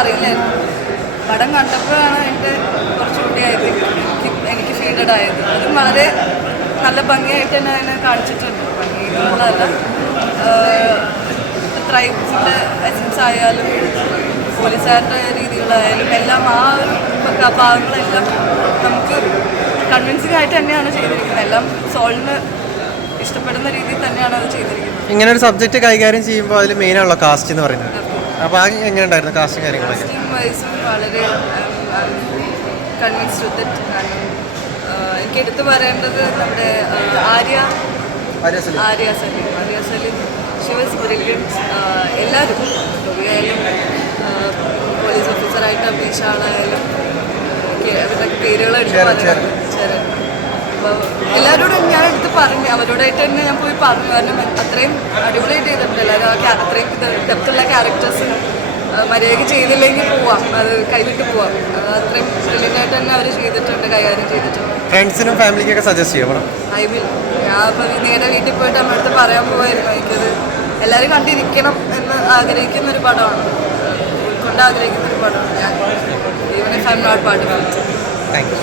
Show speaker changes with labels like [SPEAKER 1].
[SPEAKER 1] അറിയില്ലായിരുന്നു പടം കണ്ടപ്പോഴാണ് എന്റെ കുറച്ചുകൂടി ആയത്. എനിക്ക് എനിക്ക് ഫീൽഡ് ആയത്. അതും വളരെ നല്ല ഭംഗിയായിട്ട് തന്നെ അതിനെ കാണിച്ചിട്ടുണ്ട്. ഭംഗി എന്നുള്ളതല്ല ട്രൈബ്സിന്റെ എസൻസ് ആയാലും പോലീസുകാരുടെ രീതികളായാലും എല്ലാം ആ ഒരു ഭാഗങ്ങളെല്ലാം നമുക്ക് കൺവിൻസിംഗ് ആയിട്ട് തന്നെയാണ് ചെയ്തിരിക്കുന്നത്. എല്ലാം സോളിന് ഇഷ്ടപ്പെടുന്ന രീതിയിൽ തന്നെയാണ് അത് ചെയ്തിരിക്കുന്നത്.
[SPEAKER 2] ഇങ്ങനെ ഒരു സബ്ജക്റ്റ് കൈകാര്യം ചെയ്യുമ്പോൾ അതിൽ മെയിൻ ആണല്ലോ കാസ്റ്റ് എന്ന് പറയുന്നത്. അപ്പോൾ എങ്ങനെ ഉണ്ടായിരുന്നു കാസ്റ്റും കാര്യങ്ങളൊക്കെ?
[SPEAKER 1] വളരെ കൺവിൻസ്ഡ് വിത്ത് ഇറ്റ് കാരണം എനിക്ക് എടുത്തു പറയേണ്ടത് നമ്മുടെ Arya
[SPEAKER 2] Arya Salim.
[SPEAKER 1] Arya Salim. Arya Salim she was brilliant എല്ലാവരും ടൊവിയായാലും പോലീസ് ഓഫീസറായിട്ട് അഭിനയിച്ച ആളായാലും അവരുടെ പേരുകൾ എടുത്ത് അപ്പോൾ എല്ലാവരോടും ഞാൻ എടുത്ത് പറഞ്ഞു അവരോടായിട്ട് തന്നെ ഞാൻ പോയി പറഞ്ഞു. കാരണം അത്രയും അടിപൊളിയായിട്ട് ചെയ്തിട്ടുണ്ട്. എല്ലാവരും ആ ഡെപ്തുള്ള ക്യാരക്ടേഴ്സ് മര്യാദയ്ക്ക് ചെയ്തില്ലെങ്കിൽ പോവാം. അത് കൈവിട്ട് പോവാം. അത് അത്രയും ബ്രില്യന്റായിട്ട് തന്നെ അവർ ചെയ്തിട്ടുണ്ട് കൈകാര്യം ചെയ്തിട്ടുണ്ട്.
[SPEAKER 2] ഫ്രണ്ട്സിനും ഫാമിലിക്കൊക്കെ സജസ്റ്റ് ചെയ്യണം
[SPEAKER 1] ഐ വിൽ ഞാൻ അപ്പം നിങ്ങളുടെ വീട്ടിൽ പോയിട്ട് നമ്മുടെ അടുത്ത് പറയാൻ പോവായിരുന്നു. എനിക്കത് എല്ലാവരും കണ്ടിരിക്കണം എന്ന് ആഗ്രഹിക്കുന്ന ഒരു പടമാണ്. ഉൾക്കൊണ്ട് ആഗ്രഹിക്കുന്ന ഒരു പടമാണ് ഞാൻ. Even if I'm not part
[SPEAKER 2] thank you